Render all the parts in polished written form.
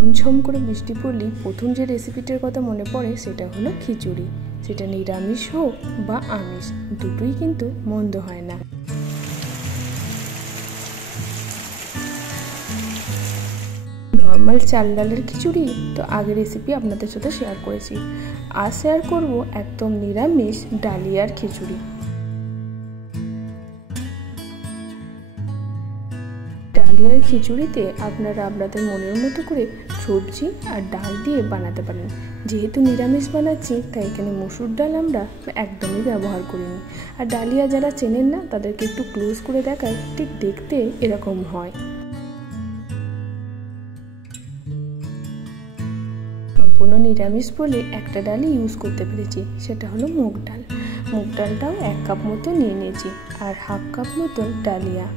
ঝমঝম করে বৃষ্টি পড়লেই প্রথম যে রেসিপিটার কথা মনে পড়ে সেটা হলো খিচুড়ি। সেটা নিরামিষ হোক বা আমিষ, দুটোই কিন্তু মন্দ হয় না। নর্মাল চাল ডালের খিচুড়ি তো আগের রেসিপি আপনাদের সাথে শেয়ার করেছি। আজ শেয়ার করব একদম নিরামিষ ডালিয়ার খিচুড়ি। ডালিয়ার খিচুড়িতে আপনারা আপনাদের মনের মতো করে সবজি আর ডাল দিয়ে বানাতে পারেন। যেহেতু নিরামিষ বানাচ্ছি তাই এখানে মসুর ডাল আমরা একদমই ব্যবহার করিনি। আর ডালিয়া যারা চেনেন না তাদেরকে একটু ক্লোজ করে দেখায়, ঠিক দেখতে এরকম হয়। সম্পূর্ণ নিরামিষ বলে একটা ডালই ইউজ করতে পেরেছি, সেটা হলো মুগ ডাল। মুগ ডালটাও 1 কাপ মতো নিয়ে নিয়েছি আর 1/2 কাপ মতো ডালিয়া।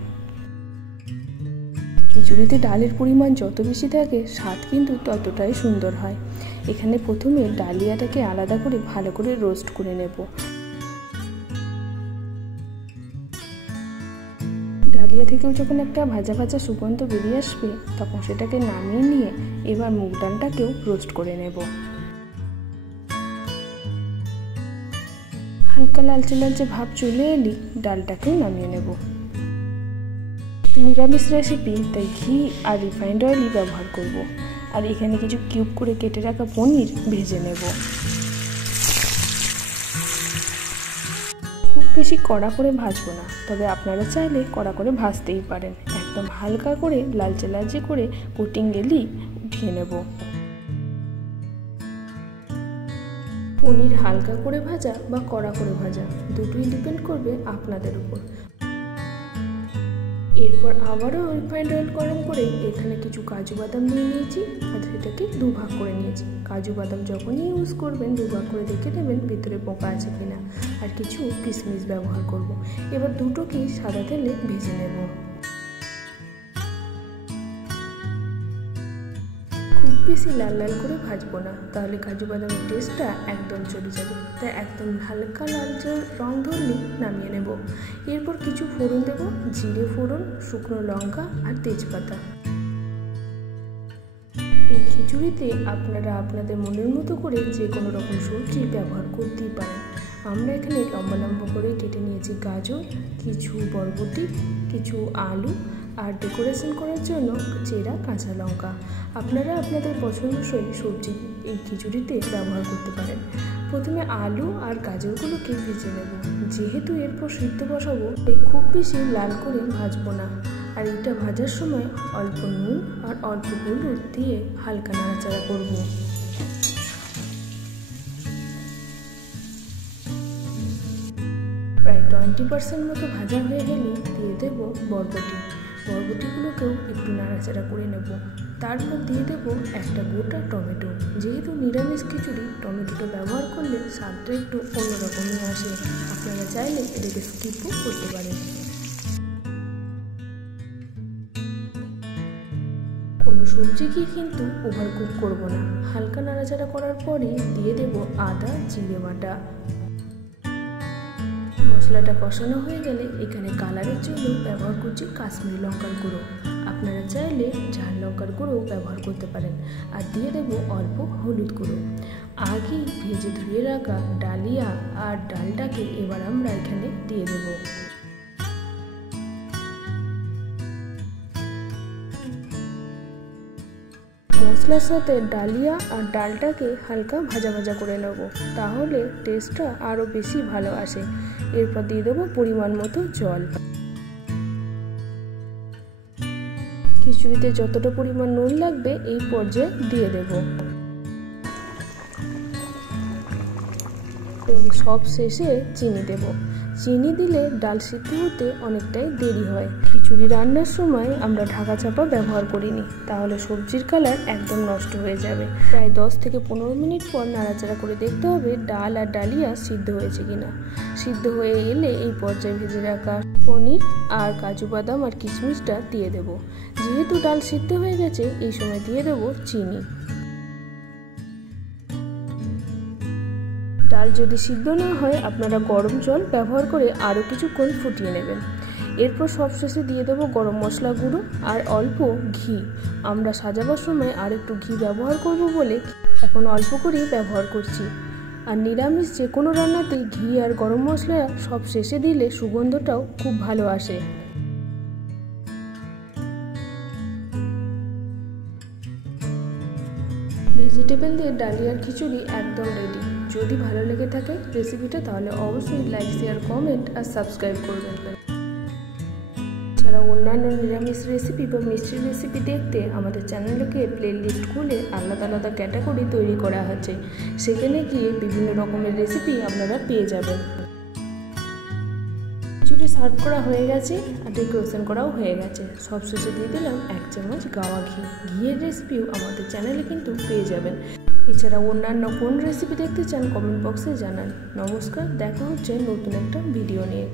খিচুড়িতে ডালের পরিমাণ যত বেশি থাকে স্বাদ কিন্তু ততটাই সুন্দর হয়। এখানে প্রথমে ডালিয়াটাকে আলাদা করে ভালো করে রোস্ট করে নেব। ডালিয়া থেকেও যখন একটা ভাজা ভাজা সুগন্ধ বেরিয়ে আসবে তখন সেটাকে নামিয়ে নিয়ে এবার মুগ ডালটাকেও রোস্ট করে নেব। হালকা লালচে লালচে ভাব চলে এলে ডালটাকেও নামিয়ে নেব। নিরামিষ রেসিপি তাই ঘি আর রিফাইন্ড অয়েলই ব্যবহার করব। আর এখানে কিছু কিউব করে কেটে রাখা পনির ভেজে নেব। খুব বেশি কড়া করে ভাজবো না, তবে আপনারা চাইলে কড়া করে ভাজতেই পারেন। একদম হালকা করে লালচে লালচে করে কোটিং গেলেই উঠিয়ে নেব। পনির হালকা করে ভাজা বা কড়া করে ভাজা দুটোই ডিপেন্ড করবে আপনাদের উপর। এরপর আবারও রিফাইন্ড অয়েল গরম করে এখানে কিছু কাজু বাদাম নিয়ে নিয়েছি আর সেটাকে 2 ভাগ করে নিয়েছি। কাজু বাদাম যখনই ইউজ করবেন 2 ভাগ করে দেখে নেবেন ভিতরে পোকা আছে কিনা। আর কিছু কিশমিশ ব্যবহার করব। এবার দুটোকেই সাদা তেলে ভেজে নেব। খুব বেশি লাল লাল করে ভাজবো না, তাহলে কাজু বাদামের টেস্টটা একদম চলে যাবে। তাই একদম হালকা লালচে রং ধরলে নামিয়ে নেব। এরপর কিছু ফোড়ন দেব, জিরে ফোড়ন, শুকনো লঙ্কা আর তেজপাতা। এই খিচুড়িতে আপনারা আপনাদের মনের মতো করে যে কোনো রকম সবজি ব্যবহার করতেই পারেন। আমরা এখানে লম্বা লম্বা করে কেটে নিয়েছি গাজর, কিছু বরবটি, কিছু আলু আর ডেকোরেশন করার জন্য চেরা কাঁচা লঙ্কা। আপনারা আপনাদের পছন্দসই সবজি এই খিচুড়িতে ব্যবহার করতে পারেন। প্রথমে আলু আর গাজরগুলোকে ভেজে নেব। যেহেতু এরপর সিদ্ধ বসাবো তাই খুব বেশি লাল করে ভাজবো না। আর এটা ভাজার সময় অল্প নুন আর অল্প হলুদ দিয়ে হালকা নাড়াচাড়া করব। প্রায় 20% মতো ভাজা হয়ে গেলে দিয়ে দেব বরবটি। বরবটিগুলোকেও একটু নাড়াচাড়া করে নেব। তারপর দিয়ে দেব একটা গোটা টমেটো। যেহেতু নিরামিষ খিচুড়ি টমেটোটা ব্যবহার করলে স্বাদটা একটু অন্যরকমই আসে। আপনারা চাইলে এটাকে স্কিপও করতে পারেন। কোনো সবজিকে কিন্তু ওভারকুক করব না। হালকা নাড়াচাড়া করার পরে দিয়ে দেব আদা জিরে বাটা। মশলাটা কষানো হয়ে গেলে এখানে কালারের জন্য ব্যবহার করছি কাশ্মীরি লঙ্কার গুঁড়ো। আপনারা চাইলে ঝাল লঙ্কার গুঁড়ো ব্যবহার করতে পারেন। আর দিয়ে দেব অল্প হলুদ গুঁড়ো। আগেই ভেজে ধুয়ে রাখা ডালিয়া আর ডালটাকে এবার আমরা এখানে দিয়ে দেব। মশলার সাথে ডালিয়া আর ডালটাকে হালকা ভাজা ভাজা করে নেব, তাহলে টেস্টটা আরও বেশি ভালো আসে। এরপর দিয়ে দেবো পরিমাণ মতো জল। খিচুড়িতে যতটা পরিমাণ নুন লাগবে এই পর্যায়ে দিয়ে দেব। সব শেষে চিনি দেব। চিনি দিলে ডাল সিদ্ধ হতে অনেকটাই দেরি হয়। খিচুড়ি রান্নার সময় আমরা ঢাকা চাপা ব্যবহার করিনি, তাহলে সবজির কালার একদম নষ্ট হয়ে যাবে। প্রায় 10 থেকে 15 মিনিট পর নাড়াচাড়া করে দেখতে হবে ডাল আর ডালিয়া সিদ্ধ হয়েছে কিনা। সিদ্ধ হয়ে এলে এই পর্যায়ে ভেজে রাখা পনির আর কাজু বাদাম আর কিশমিশটা দিয়ে দেব। যেহেতু ডাল সিদ্ধ হয়ে গেছে এই সময় দিয়ে দেব চিনি। ডাল যদি সিদ্ধ না হয় আপনারা গরম জল ব্যবহার করে আরও কিছুক্ষণ ফুটিয়ে নেবেন। এরপর সবশেষে দিয়ে দেবো গরম মশলা গুঁড়ো আর অল্প ঘি। আমরা সাজাবার সময় আর একটু ঘি ব্যবহার করব বলে এখন অল্প করেই ব্যবহার করছি। আর নিরামিষ যে কোনো রান্নাতে ঘি আর গরম মশলা সব শেষে দিলে সুগন্ধটাও খুব ভালো আসে। ভেজিটেবল দিয়ে ডালিয়ার খিচুড়ি একদম রেডি। যদি ভালো লেগে থাকে রেসিপিটা তাহলে অবশ্যই লাইক, শেয়ার, কমেন্ট আর সাবস্ক্রাইব করবেন। এছাড়া অন্যান্য নিরামিষ রেসিপি বা মিষ্টির রেসিপি দেখতে আমাদের চ্যানেলকে প্লেলিস্ট খুলে আলাদা আলাদা ক্যাটাগরি তৈরি করা হচ্ছে, সেখানে গিয়ে বিভিন্ন রকমের রেসিপি আপনারা পেয়ে যাবেন। খিচুড়ি সার্ভ করা হয়ে গেছে আর ডেকোরেশন করাও হয়ে গেছে। সবশেষে দিয়ে দিলাম 1 চামচ গাওয়া ঘি। ঘিয়ের রেসিপিও আমাদের চ্যানেলে কিন্তু পেয়ে যাবেন। এছাড়া অন্যান্য কোন রেসিপি দেখতে চান কমেন্ট বক্সে জানান। নমস্কার, দেখা হচ্ছে নতুন একটা ভিডিও নিয়ে।